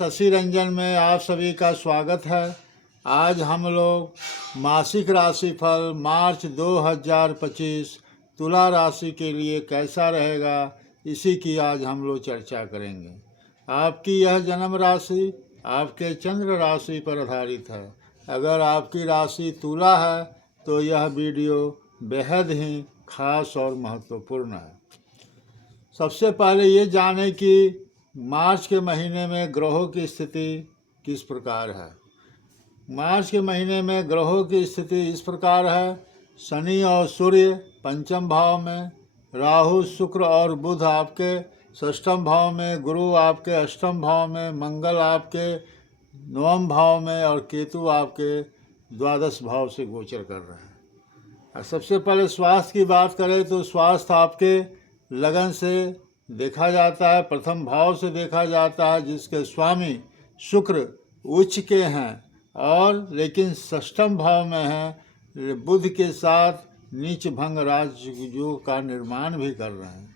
शशि रंजन में आप सभी का स्वागत है। आज हम लोग मासिक राशिफल मार्च 2025 तुला राशि के लिए कैसा रहेगा, इसी की आज हम लोग चर्चा करेंगे। आपकी यह जन्म राशि आपके चंद्र राशि पर आधारित है। अगर आपकी राशि तुला है तो यह वीडियो बेहद ही खास और महत्वपूर्ण है। सबसे पहले ये जानें कि मार्च के महीने में ग्रहों की स्थिति किस प्रकार है। मार्च के महीने में ग्रहों की स्थिति इस प्रकार है। शनि और सूर्य पंचम भाव में, राहु शुक्र और बुध आपके षष्ठम भाव में, गुरु आपके अष्टम भाव में, मंगल आपके नवम भाव में और केतु आपके द्वादश भाव से गोचर कर रहे हैं। सबसे पहले स्वास्थ्य की बात करें तो स्वास्थ्य आपके लगन से देखा जाता है, प्रथम भाव से देखा जाता है, जिसके स्वामी शुक्र उच्च के हैं और लेकिन षष्ठम भाव में हैं, बुध के साथ नीच भंग राजयोग का निर्माण भी कर रहे हैं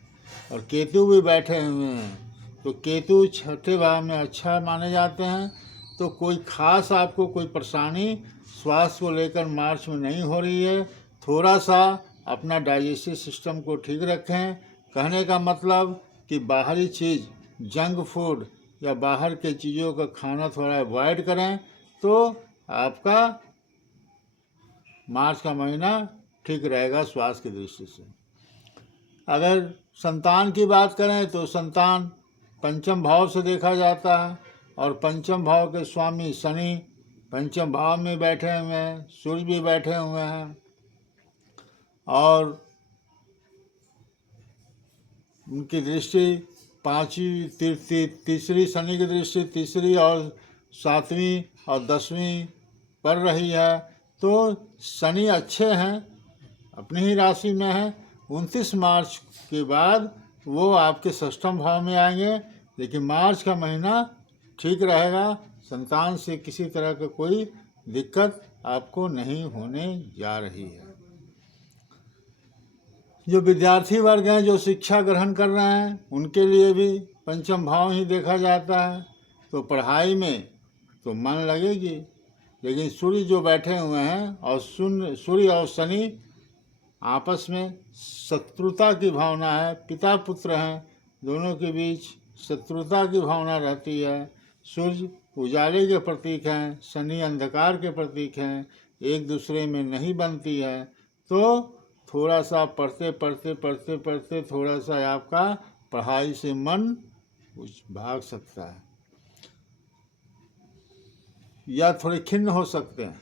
और केतु भी बैठे हुए हैं। तो केतु छठे भाव में अच्छा माने जाते हैं। तो कोई खास आपको कोई परेशानी स्वास्थ्य को लेकर मार्च में नहीं हो रही है। थोड़ा सा अपना डाइजेस्टिव सिस्टम को ठीक रखें। कहने का मतलब कि बाहरी चीज़, जंक फूड या बाहर के चीज़ों का खाना थोड़ा अवॉइड करें तो आपका मार्च का महीना ठीक रहेगा स्वास्थ्य की दृष्टि से। अगर संतान की बात करें तो संतान पंचम भाव से देखा जाता है और पंचम भाव के स्वामी शनि पंचम भाव में बैठे हुए हैं, सूर्य भी बैठे हुए हैं और उनकी दृष्टि पाँचवीं तीसरी शनि की दृष्टि तीसरी और सातवीं और 10वीं पड़ रही है। तो शनि अच्छे हैं, अपनी ही राशि में है। 29 मार्च के बाद वो आपके षष्ठम भाव में आएंगे, लेकिन मार्च का महीना ठीक रहेगा। संतान से किसी तरह का कोई दिक्कत आपको नहीं होने जा रही है। जो विद्यार्थी वर्ग हैं, जो शिक्षा ग्रहण कर रहे हैं, उनके लिए भी पंचम भाव ही देखा जाता है। तो पढ़ाई में तो मन लगेगी, लेकिन सूर्य जो बैठे हुए हैं और सूर्य और शनि आपस में शत्रुता की भावना है। पिता पुत्र हैं, दोनों के बीच शत्रुता की भावना रहती है। सूर्य उजाले के प्रतीक हैं, शनि अंधकार के प्रतीक हैं, एक दूसरे में नहीं बनती है। तो थोड़ा सा पढ़ते थोड़ा सा आपका पढ़ाई से मन भाग सकता है या थोड़े खिन्न हो सकते हैं।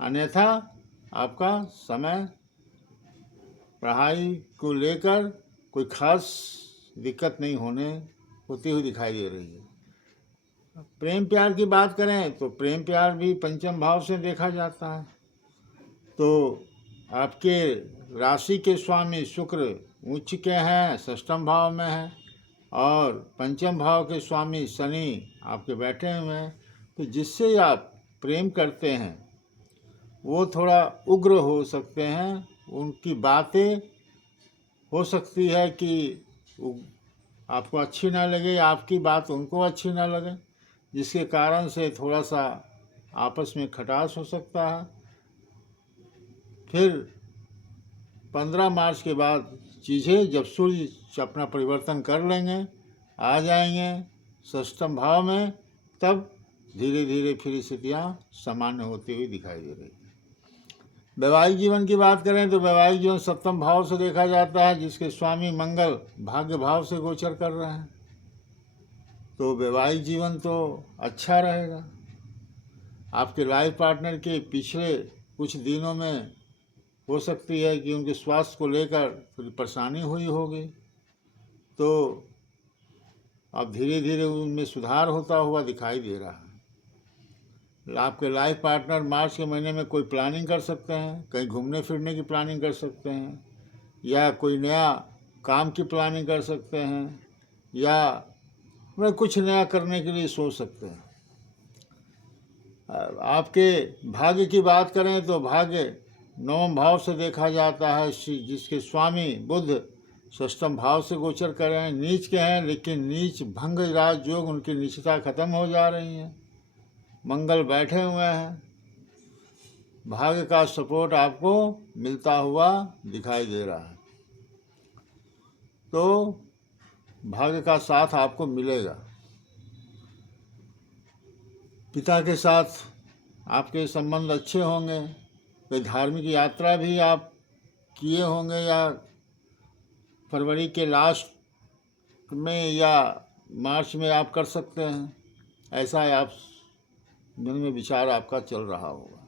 अन्यथा आपका समय पढ़ाई को लेकर कोई खास दिक्कत नहीं होती हुई दिखाई दे रही है। प्रेम प्यार की बात करें तो प्रेम प्यार भी पंचम भाव से देखा जाता है। तो आपके राशि के स्वामी शुक्र उच्च के हैं, षष्ठम भाव में हैं और पंचम भाव के स्वामी शनि आपके बैठे हुए हैं। तो जिससे आप प्रेम करते हैं वो थोड़ा उग्र हो सकते हैं। उनकी बातें हो सकती है कि आपको अच्छी ना लगे, आपकी बात उनको अच्छी ना लगे, जिसके कारण से थोड़ा सा आपस में खटास हो सकता है। फिर 15 मार्च के बाद चीज़ें जब सूर्य अपना परिवर्तन कर लेंगे, आ जाएंगे षष्ठम भाव में, तब धीरे धीरे फिर स्थितियाँ सामान्य होती हुई दिखाई दे रही है। वैवाहिक जीवन की बात करें तो वैवाहिक जीवन सप्तम भाव से देखा जाता है, जिसके स्वामी मंगल भाग्य भाव से गोचर कर रहे हैं। तो वैवाहिक जीवन तो अच्छा रहेगा। आपके लाइफ पार्टनर के पिछले कुछ दिनों में हो सकती है कि उनके स्वास्थ्य को लेकर थोड़ी परेशानी हुई होगी, तो अब धीरे धीरे उनमें सुधार होता हुआ दिखाई दे रहा है। आपके लाइफ पार्टनर मार्च के महीने में कोई प्लानिंग कर सकते हैं, कहीं घूमने फिरने की प्लानिंग कर सकते हैं, या कोई नया काम की प्लानिंग कर सकते हैं, या कुछ नया करने के लिए सोच सकते हैं। आपके भाग्य की बात करें तो भाग्य नवम भाव से देखा जाता है, जिसके स्वामी बुध षष्ठम भाव से गोचर कर रहे हैं, नीच के हैं, लेकिन नीच भंग राजयोग, उनकी नीचता खत्म हो जा रही है। मंगल बैठे हुए हैं, भाग्य का सपोर्ट आपको मिलता हुआ दिखाई दे रहा है, तो भाग्य का साथ आपको मिलेगा। पिता के साथ आपके संबंध अच्छे होंगे, कोई धार्मिक यात्रा भी आप किए होंगे, या फरवरी के लास्ट में या मार्च में आप कर सकते हैं, ऐसा आप मन में विचार आपका चल रहा होगा।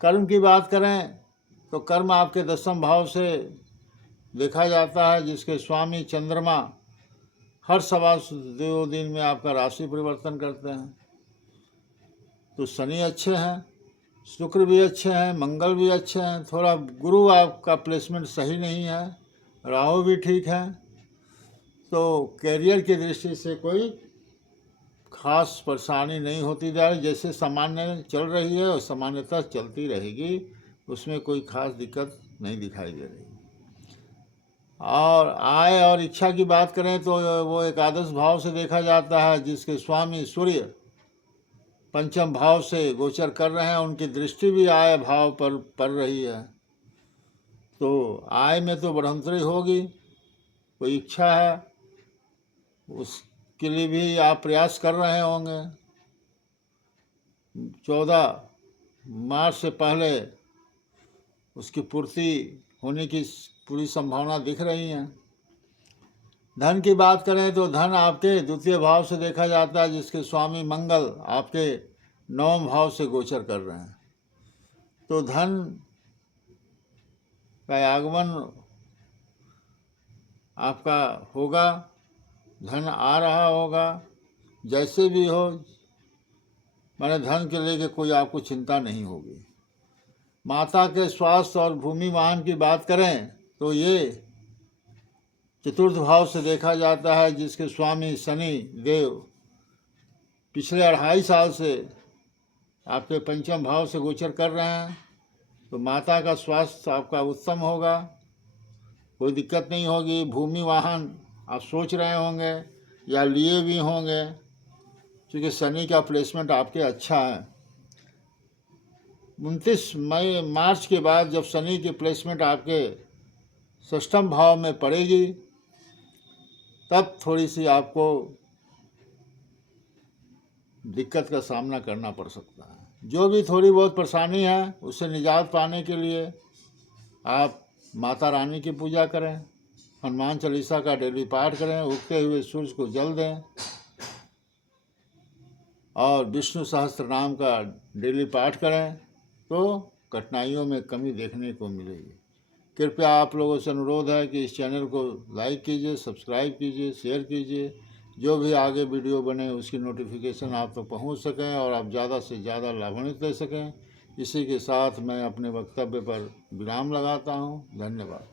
कर्म की बात करें तो कर्म आपके 10वें भाव से देखा जाता है, जिसके स्वामी चंद्रमा हर 2.25 दिन में आपका राशि परिवर्तन करते हैं। तो शनि अच्छे हैं, शुक्र भी अच्छे हैं, मंगल भी अच्छे हैं, थोड़ा गुरु आपका प्लेसमेंट सही नहीं है, राहु भी ठीक है। तो कैरियर की दृष्टि से कोई खास परेशानी नहीं होती जा रही, जैसे सामान्य चल रही है और सामान्यतः चलती रहेगी, उसमें कोई खास दिक्कत नहीं दिखाई दे रही। और आय और इच्छा की बात करें तो वो एकादश भाव से देखा जाता है, जिसके स्वामी सूर्य 5वें भाव से गोचर कर रहे हैं, उनकी दृष्टि भी आय भाव पर पड़ रही है। तो आय में तो बढ़ोतरी होगी, कोई इच्छा है उसके लिए भी आप प्रयास कर रहे होंगे। 14 मार्च से पहले उसकी पूर्ति होने की पूरी संभावना दिख रही है। धन की बात करें तो धन आपके 2 भाव से देखा जाता है, जिसके स्वामी मंगल आपके 9वें भाव से गोचर कर रहे हैं। तो धन का आगमन आपका होगा, धन आ रहा होगा, जैसे भी हो, माने धन के लेके कोई आपको चिंता नहीं होगी। माता के स्वास्थ्य और भूमि वाहन की बात करें तो ये 4th भाव से देखा जाता है, जिसके स्वामी शनि देव पिछले 2.5 साल से आपके 5वें भाव से गोचर कर रहे हैं। तो माता का स्वास्थ्य आपका उत्तम होगा, कोई दिक्कत नहीं होगी। भूमि वाहन आप सोच रहे होंगे या लिए भी होंगे, क्योंकि शनि का प्लेसमेंट आपके अच्छा है। 29 मार्च के बाद जब शनि की प्लेसमेंट आपके 6वें भाव में पड़ेगी, तब थोड़ी सी आपको दिक्कत का सामना करना पड़ सकता है। जो भी थोड़ी बहुत परेशानी है, उससे निजात पाने के लिए आप माता रानी की पूजा करें, हनुमान चालीसा का डेली पाठ करें, उगते हुए सूर्य को जल दें और विष्णु सहस्त्र नाम का डेली पाठ करें, तो कठिनाइयों में कमी देखने को मिलेगी। कृपया आप लोगों से अनुरोध है कि इस चैनल को लाइक कीजिए, सब्सक्राइब कीजिए, शेयर कीजिए, जो भी आगे वीडियो बने उसकी नोटिफिकेशन आप तक पहुंच सकें और आप ज़्यादा से ज़्यादा लाभान्वित ले सकें। इसी के साथ मैं अपने वक्तव्य पर विराम लगाता हूं। धन्यवाद।